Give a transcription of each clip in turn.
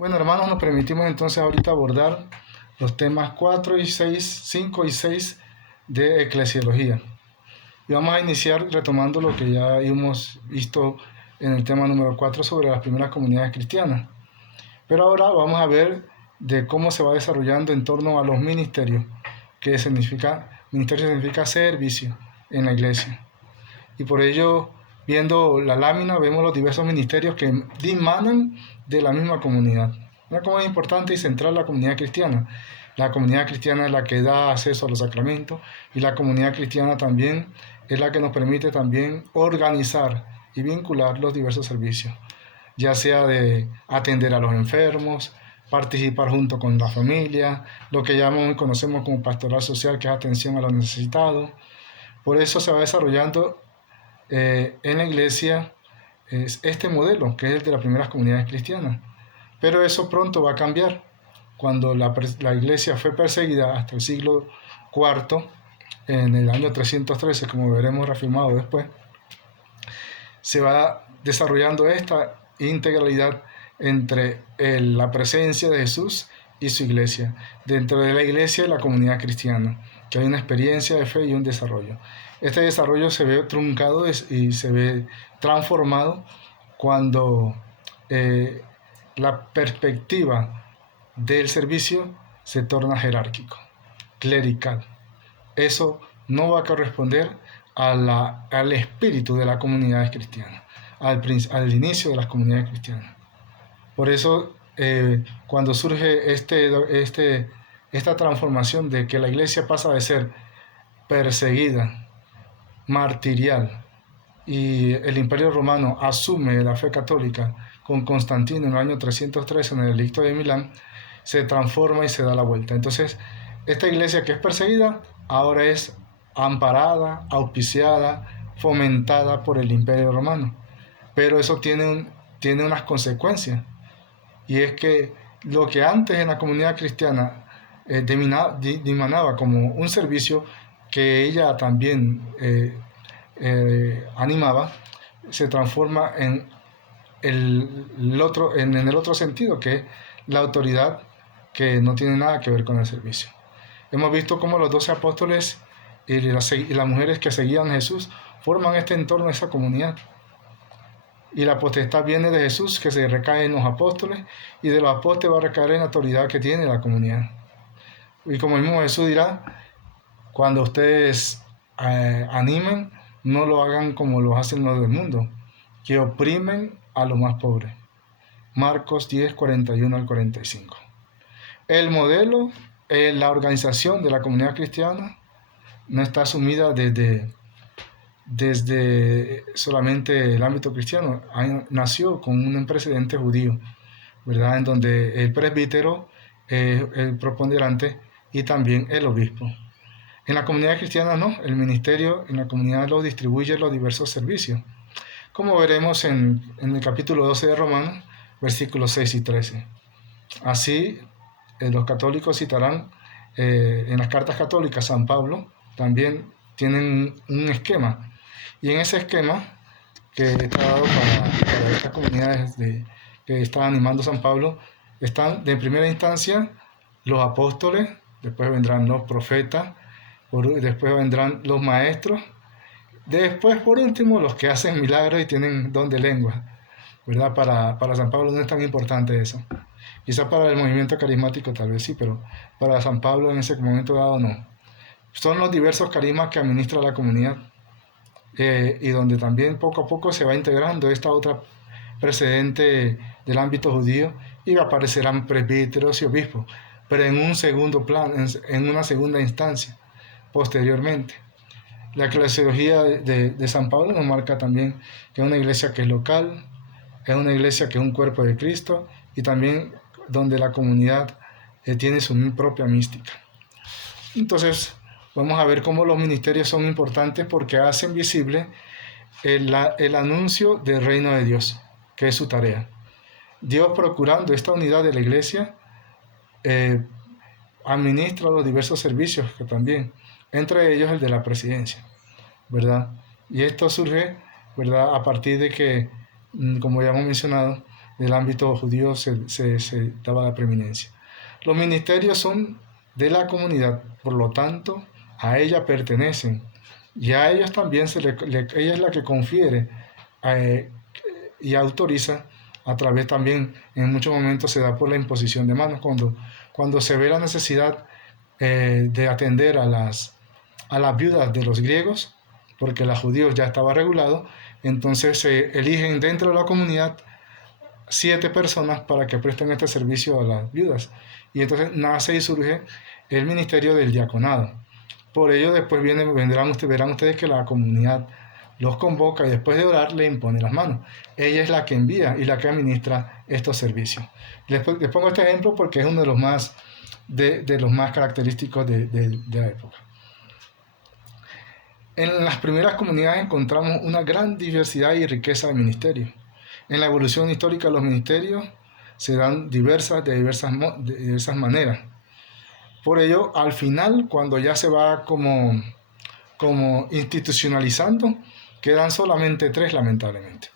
Bueno, hermanos, nos permitimos entonces ahorita abordar los temas 4 y 6, 5 y 6 de eclesiología. Y vamos a iniciar retomando lo que ya hemos visto en el tema número 4 sobre las primeras comunidades cristianas. Pero ahora vamos a ver de cómo se va desarrollando en torno a los ministerios, que significa, ministerio significa servicio en la iglesia. Y por ello, viendo la lámina, vemos los diversos ministerios que dimanan de la misma comunidad. Una cómo es importante y central la comunidad cristiana. La comunidad cristiana es la que da acceso a los sacramentos y la comunidad cristiana también es la que nos permite también organizar y vincular los diversos servicios, ya sea de atender a los enfermos, participar junto con la familia, lo que llamamos y conocemos como pastoral social, que es atención a los necesitados. Por eso se va desarrollando en la iglesia es este modelo, que es el de las primeras comunidades cristianas. Pero eso pronto va a cambiar. Cuando la iglesia fue perseguida hasta el siglo IV, en el año 313, como veremos reafirmado después, se va desarrollando esta integralidad entre la presencia de Jesús y su iglesia, dentro de la iglesia y la comunidad cristiana, que hay una experiencia de fe y un desarrollo. Este desarrollo se ve truncado y se ve transformado cuando la perspectiva del servicio se torna jerárquico, clerical. Eso no va a corresponder al espíritu de las comunidades cristianas, al inicio de las comunidades cristianas. Por eso, cuando surge esta transformación de que la iglesia pasa de ser perseguida, martirial, y el Imperio Romano asume la fe católica con Constantino en el año 313 en el Edicto de Milán, se transforma y se da la vuelta. Entonces, esta iglesia que es perseguida ahora es amparada, auspiciada, fomentada por el Imperio Romano. Pero eso tiene unas consecuencias, y es que lo que antes en la comunidad cristiana dimanaba como un servicio que ella también animaba, se transforma en el otro sentido, que es la autoridad, que no tiene nada que ver con el servicio. Hemos visto cómo los 12 apóstoles y las mujeres que seguían a Jesús forman este entorno, esa comunidad. Y la potestad viene de Jesús, que se recae en los apóstoles, y de los apóstoles va a recaer en la autoridad que tiene la comunidad. Y como el mismo Jesús dirá, cuando ustedes animen, no lo hagan como lo hacen los del mundo, que oprimen a los más pobres. Marcos 10, 41 al 45. El modelo, la organización de la comunidad cristiana no está asumida desde solamente el ámbito cristiano. Nació con un precedente judío, ¿verdad? En donde el presbítero es el preponderante y también el obispo. En la comunidad cristiana no, el ministerio en la comunidad lo distribuye los diversos servicios, como veremos en el capítulo 12 de Romanos, versículos 6 y 13. Así, los católicos citarán en las cartas católicas. San Pablo también tienen un esquema, y en ese esquema que está dado para estas comunidades que está animando San Pablo, están de primera instancia los apóstoles, después vendrán los profetas, después vendrán los maestros, después por último los que hacen milagros y tienen don de lengua, ¿verdad? Para San Pablo no es tan importante eso. Quizás para el movimiento carismático tal vez sí, pero para San Pablo en ese momento dado no. Son los diversos carismas que administra la comunidad, y donde también poco a poco se va integrando esta otra precedente del ámbito judío, y aparecerán presbíteros y obispos, pero en un segundo plano, en una segunda instancia, posteriormente. La eclesiología de San Pablo nos marca también que es una iglesia que es local, es una iglesia que es un cuerpo de Cristo, y también donde la comunidad tiene su propia mística. Entonces, vamos a ver cómo los ministerios son importantes porque hacen visible el anuncio del reino de Dios, que es su tarea. Dios, procurando esta unidad de la iglesia, administra los diversos servicios que también, entre ellos el de la presidencia, ¿verdad? Y esto surge, ¿verdad?, a partir de que, como ya hemos mencionado, del ámbito judío se daba la preeminencia. Los ministerios son de la comunidad, por lo tanto, a ella pertenecen. Y a ellos también ella es la que confiere y autoriza a través también, en muchos momentos se da por la imposición de manos, cuando se ve la necesidad de atender a las viudas de los griegos, porque los judíos ya estaba regulado, entonces se eligen dentro de la comunidad 7 personas para que presten este servicio a las viudas. Y entonces nace y surge el ministerio del diaconado. Por ello después verán ustedes que la comunidad los convoca y después de orar le impone las manos. Ella es la que envía y la que administra estos servicios. Les pongo este ejemplo porque es uno de los más, de los más característicos de la época. En las primeras comunidades encontramos una gran diversidad y riqueza de ministerios. En la evolución histórica los ministerios se dan de diversas maneras. Por ello, al final, cuando ya se va como institucionalizando, quedan solamente 3, lamentablemente.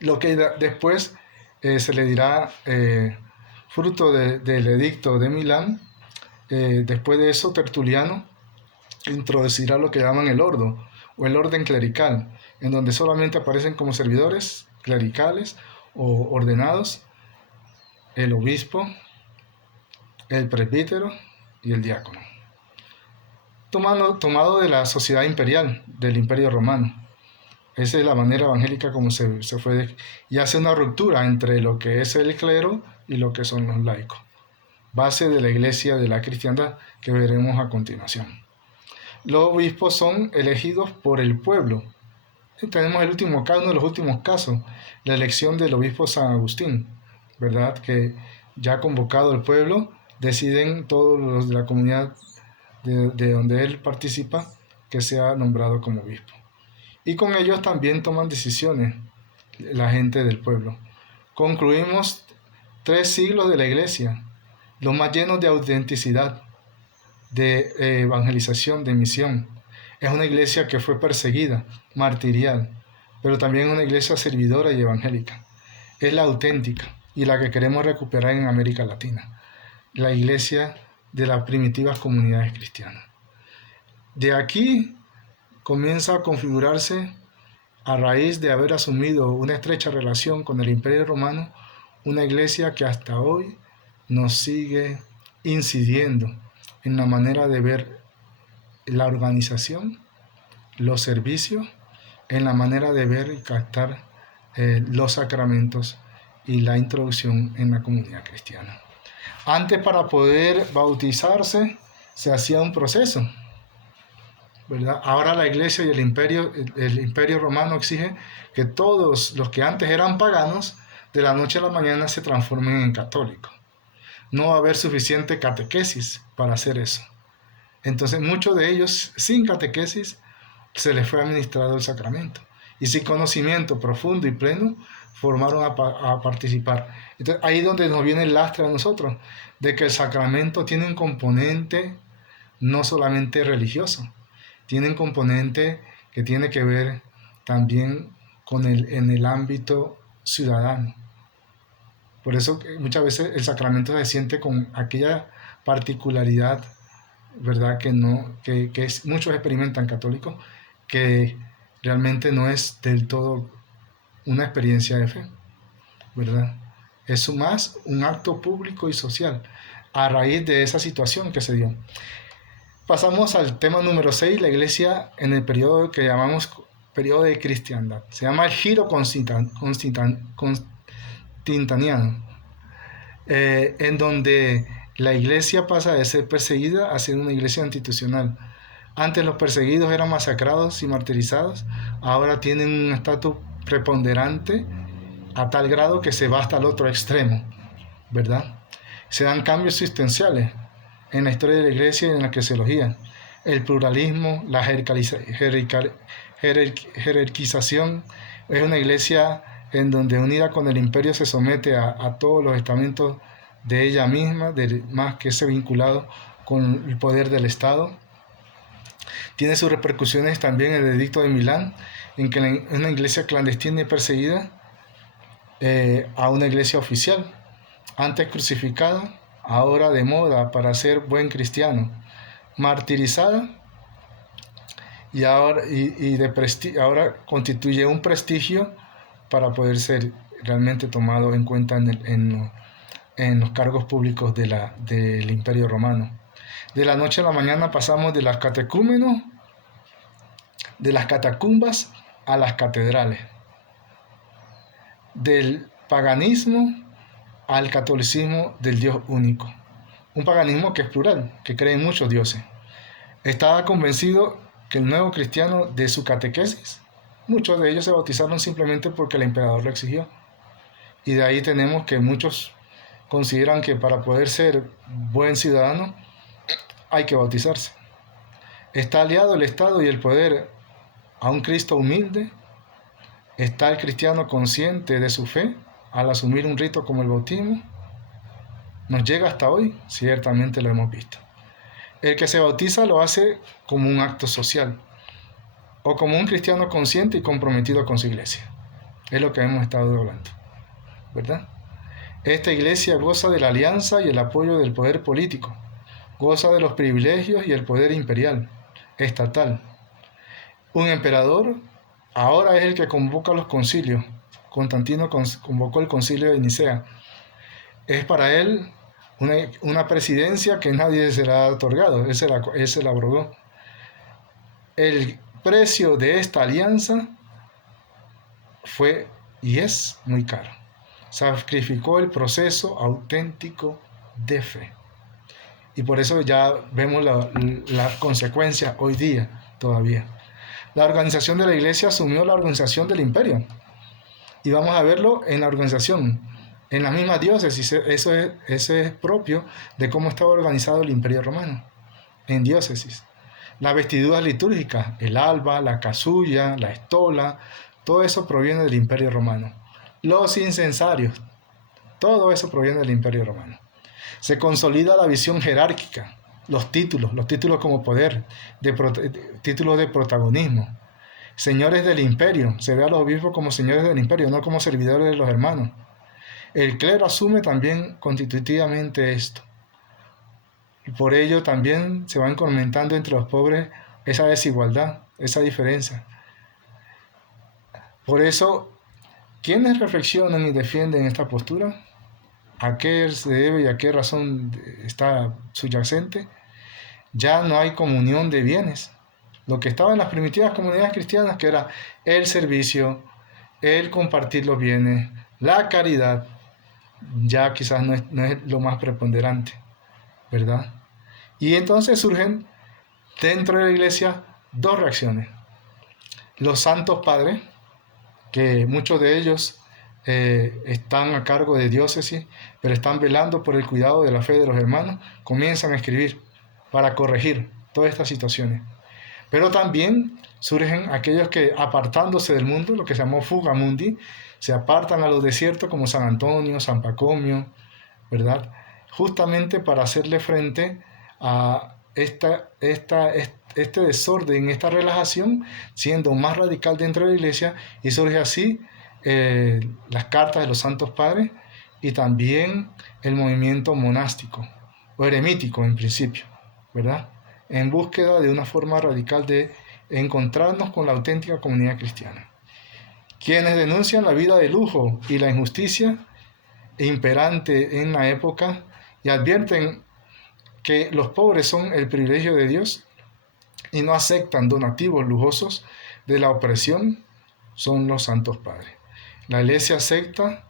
Lo que después se le dirá fruto del edicto de Milán. Después de eso, Tertuliano introducirá lo que llaman el ordo o el orden clerical, en donde solamente aparecen como servidores clericales o ordenados el obispo, el presbítero y el diácono. Tomado de la sociedad imperial, del Imperio Romano. Esa es la manera evangélica como se fue, y hace una ruptura entre lo que es el clero y lo que son los laicos. Base de la iglesia de la cristiandad que veremos a continuación. Los obispos son elegidos por el pueblo. Tenemos uno de los últimos casos, la elección del obispo San Agustín, ¿verdad? Que ya convocado el pueblo, deciden todos los de la comunidad de donde él participa que sea nombrado como obispo. Y con ellos también toman decisiones la gente del pueblo. Concluimos 3 siglos de la iglesia, los más llenos de autenticidad, de evangelización, de misión. Es una iglesia que fue perseguida, martirial, pero también una iglesia servidora y evangélica. Es la auténtica y la que queremos recuperar en América Latina, la iglesia de las primitivas comunidades cristianas. De aquí comienza a configurarse, a raíz de haber asumido una estrecha relación con el Imperio Romano, una iglesia que hasta hoy nos sigue incidiendo en la manera de ver la organización, los servicios, en la manera de ver y captar los sacramentos y la introducción en la comunidad cristiana. Antes, para poder bautizarse, se hacía un proceso, ¿verdad? Ahora la iglesia y el imperio romano exige que todos los que antes eran paganos, de la noche a la mañana se transformen en católicos. No va a haber suficiente catequesis para hacer eso. Entonces muchos de ellos, sin catequesis, se les fue administrado el sacramento. Y sin conocimiento profundo y pleno, formaron a participar. Entonces ahí es donde nos viene el lastre a nosotros, de que el sacramento tiene un componente no solamente religioso, tiene un componente que tiene que ver también en el ámbito ciudadano. Por eso muchas veces el sacramento se siente con aquella particularidad, ¿verdad? Que muchos experimentan católicos, que realmente no es del todo una experiencia de fe, ¿verdad? Es más un acto público y social a raíz de esa situación que se dio. Pasamos al tema número 6, la iglesia en el periodo que llamamos periodo de cristiandad. Se llama el giro constantiniano, en donde la iglesia pasa de ser perseguida a ser una iglesia institucional. Antes los perseguidos eran masacrados y martirizados, ahora tienen un estatus preponderante a tal grado que se va hasta el otro extremo, ¿verdad? Se dan cambios sustanciales en la historia de la iglesia y en la eclesiología. El pluralismo, la jerarquización, es una iglesia en donde unida con el imperio se somete a todos los estamentos de ella misma, más que ese vinculado con el poder del Estado. Tiene sus repercusiones también en el edicto de Milán, en que una iglesia clandestina y perseguida a una iglesia oficial, antes crucificada, ahora de moda para ser buen cristiano, martirizada ahora constituye un prestigio para poder ser realmente tomado en cuenta en los cargos públicos del Imperio Romano. De la noche a la mañana pasamos de las catecúmenos, de las catacumbas a las catedrales, del paganismo al catolicismo del Dios único. Un paganismo que es plural, que cree en muchos dioses. Estaba convencido que el nuevo cristiano de su catequesis, muchos de ellos se bautizaron simplemente porque el emperador lo exigió. Y de ahí tenemos que muchos consideran que para poder ser buen ciudadano hay que bautizarse. Está aliado el Estado y el poder a un Cristo humilde. ¿Está el cristiano consciente de su fe al asumir un rito como el bautismo? ¿Nos llega hasta hoy? Ciertamente lo hemos visto. El que se bautiza lo hace como un acto social o como un cristiano consciente y comprometido con su iglesia. Es lo que hemos estado hablando, ¿verdad? Esta iglesia goza de la alianza y el apoyo del poder político, goza de los privilegios y el poder imperial, estatal. Un emperador ahora es el que convoca los concilios. Constantino convocó el concilio de Nicea. Es para él una presidencia que nadie se la ha otorgado, él se la abrogó. El precio de esta alianza fue y es muy caro. Sacrificó el proceso auténtico de fe. Y por eso ya vemos las consecuencias hoy día todavía. La organización de la iglesia asumió la organización del imperio. Y vamos a verlo en la organización, en las mismas diócesis. Eso es propio de cómo estaba organizado el imperio romano, en diócesis. Las vestiduras litúrgicas, el alba, la casulla, la estola, todo eso proviene del imperio romano. Los incensarios, todo eso proviene del imperio romano. Se consolida la visión jerárquica, los títulos como poder, títulos de protagonismo. Señores del imperio, se ve a los obispos como señores del imperio, no como servidores de los hermanos. El clero asume también constitutivamente esto. Y por ello también se va incrementando entre los pobres esa desigualdad, esa diferencia. Por eso, ¿quiénes reflexionan y defienden esta postura? ¿A qué se debe y a qué razón está subyacente? Ya no hay comunión de bienes. Lo que estaba en las primitivas comunidades cristianas, que era el servicio, el compartir los bienes, la caridad, ya quizás no es lo más preponderante, ¿verdad? Y entonces surgen dentro de la iglesia dos reacciones. Los santos padres, que muchos de ellos están a cargo de diócesis, pero están velando por el cuidado de la fe de los hermanos, comienzan a escribir para corregir todas estas situaciones. Pero también surgen aquellos que, apartándose del mundo, lo que se llamó fuga mundi, se apartan a los desiertos como San Antonio, San Pacomio, ¿verdad? Justamente para hacerle frente a este desorden, esta relajación, siendo más radical dentro de la iglesia, y surge así las cartas de los santos padres y también el movimiento monástico o eremítico en principio, ¿verdad? En búsqueda de una forma radical de encontrarnos con la auténtica comunidad cristiana. Quienes denuncian la vida de lujo y la injusticia imperante en la época y advierten que los pobres son el privilegio de Dios y no aceptan donativos lujosos de la opresión, son los santos padres. La iglesia acepta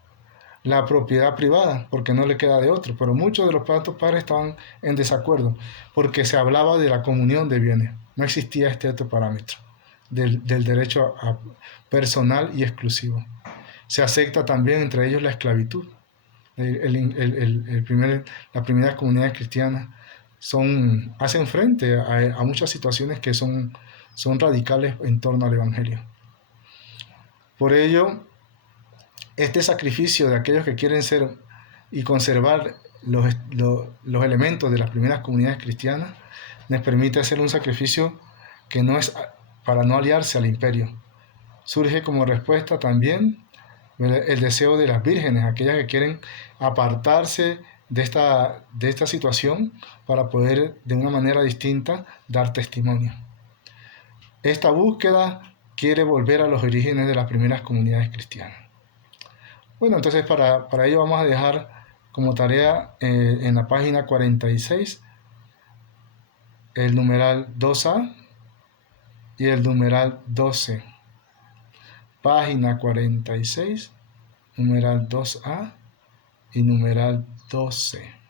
la propiedad privada porque no le queda de otro, pero muchos de los santos padres estaban en desacuerdo porque se hablaba de la comunión de bienes, no existía este otro parámetro del derecho personal y exclusivo. Se acepta también entre ellos la esclavitud. Las primeras comunidades cristianas hacen frente a muchas situaciones que son radicales en torno al Evangelio. Por ello, este sacrificio de aquellos que quieren ser y conservar los elementos de las primeras comunidades cristianas les permite hacer un sacrificio que no es para no aliarse al imperio. Surge como respuesta también el deseo de las vírgenes, aquellas que quieren apartarse de esta situación para poder de una manera distinta dar testimonio. Esta búsqueda quiere volver a los orígenes de las primeras comunidades cristianas. Bueno, entonces para ello vamos a dejar como tarea en la página 46 el numeral 2A y el numeral 12. Página 46, numeral 2A y numeral 12.